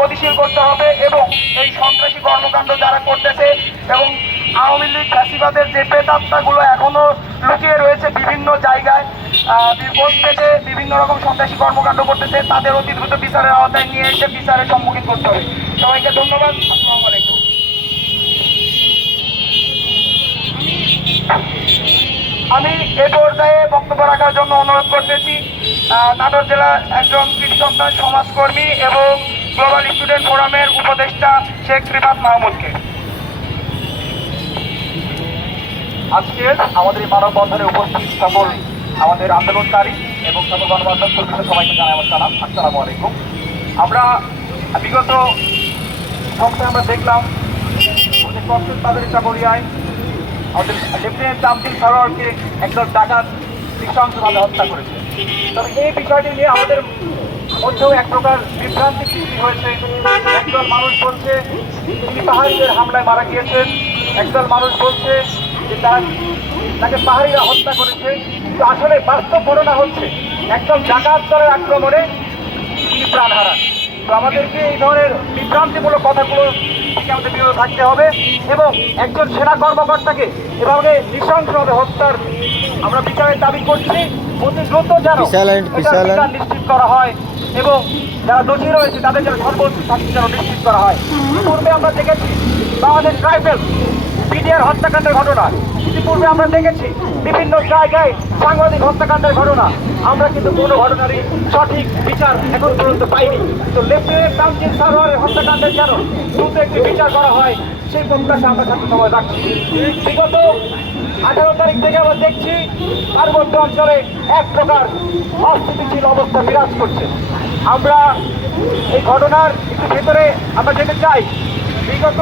গতিশীল করতে হবে এবং এই সন্ত্রাসী কর্মকাণ্ড যারা করতেছে এবং আওয়ামী লীগ ফ্যাসিবাদের যে প্রেতাত্মাগুলো এখনো লুকিয়ে রয়েছে বিভিন্ন জায়গায় পেটে বিভিন্ন রকম সন্ত্রাসী কর্মকাণ্ড করতেছে, তাদের অতি দ্রুত বিচারের আওতায় নিয়ে এসে বিচারের সম্মুখীন করতে হবে। সবাইকে ধন্যবাদ। আসসালামু আলাইকুম। আমি এ পর্যায়ে বক্তব্য রাখার জন্য অনুরোধ করতেছি নাটোর জেলার একজন কৃষি সন্তান সমাজকর্মী এবং গ্লোবাল স্টুডেন্ট ফোরামের উপদেষ্টা শেখ রিফাত মাহমুদকে। আজকে আমাদের মানববন্ধনে উপস্থিত সকল আমাদের আন্দোলনকারী এবং সকল গণমাধ্যম কর্মীদের সবাইকে জানাই আমার সালাম। আসসালামু আলাইকুম। আমরা বিগত সপ্তাহে আমরা দেখলাম আমাদের কক্সেস বাজারের চাকরিয়ায় আমাদের লেফটেন্যান্ট তামজিল সরোয়ারকে একদল ডাকাত নৃশংসভাবে হত্যা করেছে। তবে এই বিষয়টি নিয়ে আমাদের মধ্যেও এক প্রকার বিভ্রান্তি সৃষ্টি হয়েছে। একদল মানুষ বলছে তিনি পাহাড়িদের হামলায় মারা গিয়েছেন, একদল মানুষ বলছে যে তাকে পাহাড়িরা হত্যা করেছে। কিন্তু আসলে বাস্তব ঘটনা হচ্ছে একদম ডাকাত দলের আক্রমণে তিনি প্রাণ হারান। তো আমাদেরকে এই ধরনের বিভ্রান্তিমূলক কথাগুলো থেকে আমাদের বিরত থাকতে হবে এবং একজন সেনা কর্মকর্তাকে এভাবে নৃশংসভাবে হত্যার আমরা বিচারের দাবি করছি। অতি দ্রুত যেন এটা নিশ্চিত করা হয় এবং যারা দোষী রয়েছে তাদের যেন সর্বোচ্চ শাস্তি যেন নিশ্চিত করা হয়। ইতিপূর্বে আমরা দেখেছি বাংলাদেশ রাইফেল বিডিআর হত্যাকাণ্ডের ঘটনা, ইতিপূর্বে আমরা দেখেছি বিভিন্ন জায়গায় সাংবাদিক হত্যাকাণ্ডের ঘটনা। আমরা কিন্তু কোনো ঘটনারই সঠিক বিচার এখন পর্যন্ত পাইনি। তো লেফটেন্যান্ট তামজিল সরোয়ারের হত্যাকাণ্ডের যেন দ্রুত একটি বিচার করা হয় সেই প্রত্যাশা আমরা ছাত্র সমাজ রাখছি। বিগত 18 তারিখ থেকে আমরা দেখছি পার্বত্য অঞ্চলে এক প্রকার অস্থিতিশীল অবস্থা বিরাজ করছে। আমরা এই ঘটনার একটু ভেতরে আমরা যেতে চাই। বিগত